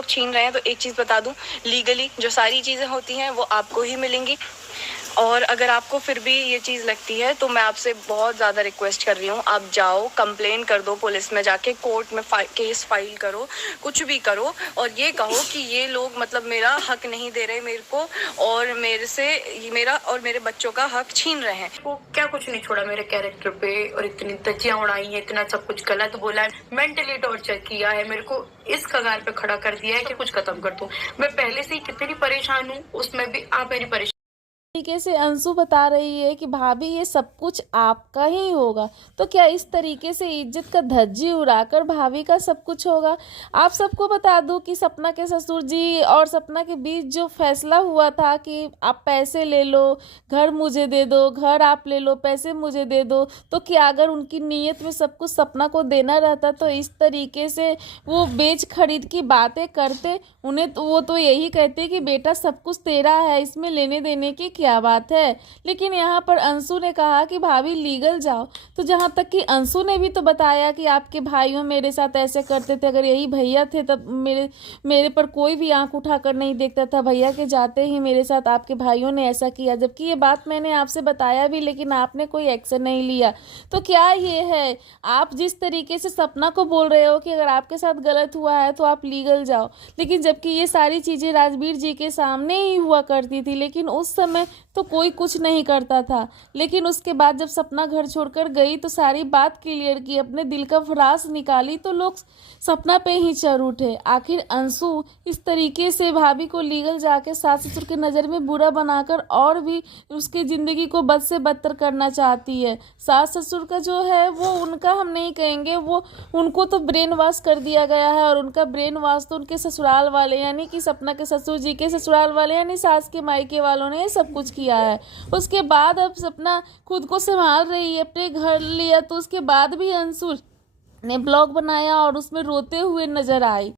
लोग छीन रहे हैं, तो एक चीज़ बता दूं, लीगली जो सारी चीज़ें होती हैं वो आपको ही मिलेंगी। और अगर आपको फिर भी ये चीज़ लगती है तो मैं आपसे बहुत ज़्यादा रिक्वेस्ट कर रही हूँ, आप जाओ कंप्लेन कर दो पुलिस में, जाके कोर्ट में केस फाइल करो, कुछ भी करो, और ये कहो कि ये लोग मतलब मेरा हक नहीं दे रहे मेरे को, और मेरे से मेरा और मेरे बच्चों का हक छीन रहे हैं। वो क्या कुछ नहीं छोड़ा मेरे कैरेक्टर पे, और इतनी धज्जियां उड़ाई है, इतना सब कुछ गलत बोला है, मेंटली टॉर्चर किया है, मेरे को इस कगार पे खड़ा कर दिया है कि कुछ खत्म कर दूं। मैं पहले से ही कितनी परेशान हूँ, उसमें भी आप मेरी परेशान तरीके से अंशु बता रही है कि भाभी ये सब कुछ आपका ही होगा, तो क्या इस तरीके से इज्जत का धज्जी उड़ाकर भाभी का सब कुछ होगा? आप सबको बता दूं कि सपना के ससुर जी और सपना के बीच जो फैसला हुआ था कि आप पैसे ले लो, घर मुझे दे दो, घर आप ले लो, पैसे मुझे दे दो, तो क्या अगर उनकी नीयत में सब कुछ सपना को देना रहता तो इस तरीके से वो बेच खरीद की बातें करते? उन्हें तो वो तो यही कहते कि बेटा सब कुछ तेरा है, इसमें लेने देने की क्या बात है। लेकिन यहाँ पर अंशु ने कहा कि भाभी लीगल जाओ, तो जहाँ तक कि अंशु ने भी तो बताया कि आपके भाइयों मेरे साथ ऐसे करते थे, अगर यही भैया थे तब मेरे पर कोई भी आंख उठाकर नहीं देखता था, भैया के जाते ही मेरे साथ आपके भाइयों ने ऐसा किया, जबकि ये बात मैंने आपसे बताया भी लेकिन आपने कोई एक्शन नहीं लिया। तो क्या ये है, आप जिस तरीके से सपना को बोल रहे हो कि अगर आपके साथ गलत हुआ है तो आप लीगल जाओ, लेकिन जबकि ये सारी चीज़ें राजवीर जी के सामने ही हुआ करती थी, लेकिन उस समय तो कोई कुछ नहीं करता था। लेकिन उसके बाद जब सपना घर छोड़कर गई तो सारी बात क्लियर की, अपने दिल का फराज निकाली, तो लोग सपना पे ही चढ़ उठे। आखिर अंशु इस तरीके से भाभी को लीगल जाके सास ससुर की नज़र में बुरा बनाकर और भी उसकी ज़िंदगी को बद से बदतर करना चाहती है। सास ससुर का जो है वो उनका हम नहीं कहेंगे, वो उनको तो ब्रेन वॉश कर दिया गया है, और उनका ब्रेन वॉश तो उनके ससुराल वाले यानी कि सपना के ससुर जी के ससुराल वाले यानी सास के मायके वालों ने सब कुछ किया है। उसके बाद अब सपना खुद को संभाल रही है, अपने घर लिया, तो उसके बाद भी अंशु ने ब्लॉग बनाया और उसमें रोते हुए नजर आई।